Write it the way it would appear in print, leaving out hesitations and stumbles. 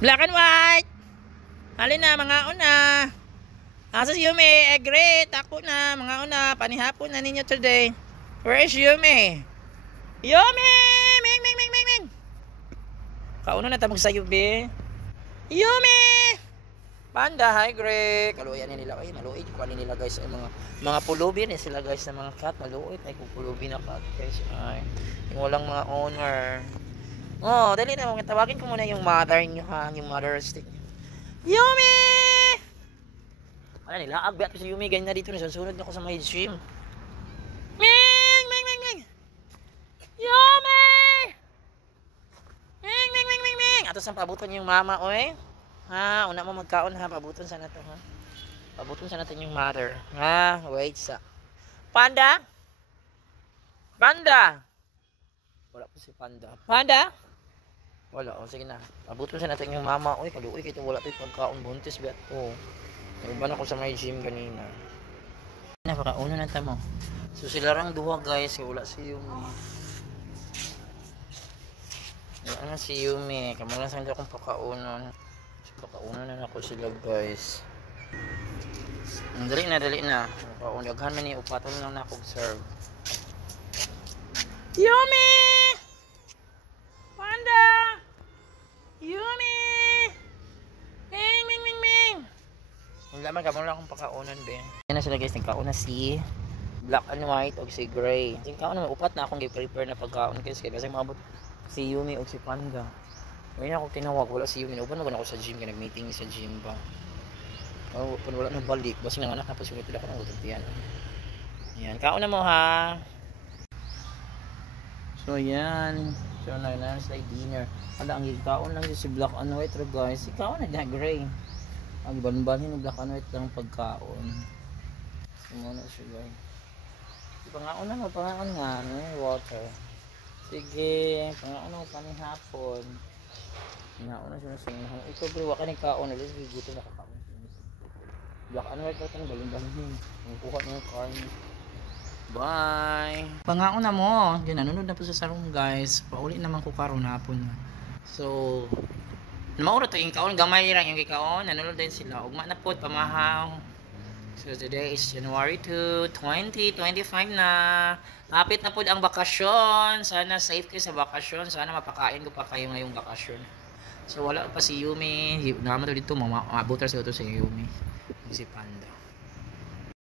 Black and white. Halin na mga una. Asa si Yumi? Great. Ako na mga una. Panihapon na ninyo today. Where is Yumi? Yumi! Ming, ming, ming, ming, ming. Kauno na tamag sa Yumi. Yumi! Panda, hi Greg. Kaluyan nila kayo. Maluit ko nila guys. Ay mga pulubi ni sila guys na mga cat. Maluit ay kung pulubi na cat guys. Ay, yung walang mga owner. Oh, dali na. Tawagin ko muna yung mother nyo ha. Yung mother stick. Yumi! Ano nila? Agbat ko si Yumi. Ganyan na dito. Nasunod na ako sa my gym. Ming! Ming! Ming! Ming! Yumi! Ming! Ming! Ming! Ming! Ming! Ato saan pabuton yung mama, oy? Ha? Una mo magkaon ha. Pabuton sana to ha. Pabuton sana natin yung mother. Ha? Wait sa. Panda? Panda? Wala po si Panda. Panda? Wala, o sige na. Abutin sa natin yung mama. Uy, kaluoy, kito wala tayo pagkaon buntis. Bet ko. Naiban ako sa my gym kanina. Napakauna na tamo. So sila rang duha guys. Wala si Yumi. Wala na si Yumi. Kamala sa hindi akong pakaunan. So pakaunan na ako sila guys. Dali na. Pakaunan man ni upatan lang na ako serve. Yumi! Yumi! Ming, ming, ming, ming! Wala man, kamang lang akong pakaunan, be. Yan na sila guys, nagkauna si black and white o si gray. Nagkauna, upat na akong i-prepare na pagkaon guys. Kasi maabot si Yumi o si Panda. Ngayon ako tinawag, wala si Yumi. Upan naman ako sa gym, kaya nag-meeting sa gym ba. Oh, wala nang balik. Basta ng anak na pasunod ako ng ututian. Yan, kauna mo ha. So yan. So na sa dinner. Ala ang ikaon lang si black and white ro guys. Ikaw na da gray. Ang banbalhin ng black and white lang pagkaon. Sumuna siya guys. Pangaon na pangaon nga water. Sige, pangaon mo panihapon. Pangaon na siya sa inyo. Ito bro, wa ka ni kaon, alis gusto na kakaon. Black and white lang balon-balon. Ang kuha ng karne. Bye! Pangaon na mo. Nanonood na po sa sarong guys. Pauli naman ko karon hapon na. So, mauro to yung kaon. Gamay lang yung kikaon. Nanonood din sila. Ugma na po pamahaw. So, today is January 2, 2025 na. Lapit na po ang bakasyon. Sana safe kayo sa bakasyon. Sana mapakain ko pa kayo ngayong bakasyon. So, wala pa si Yumi. Naman to dito. Mabutar sa ito si Yumi. Si Panda.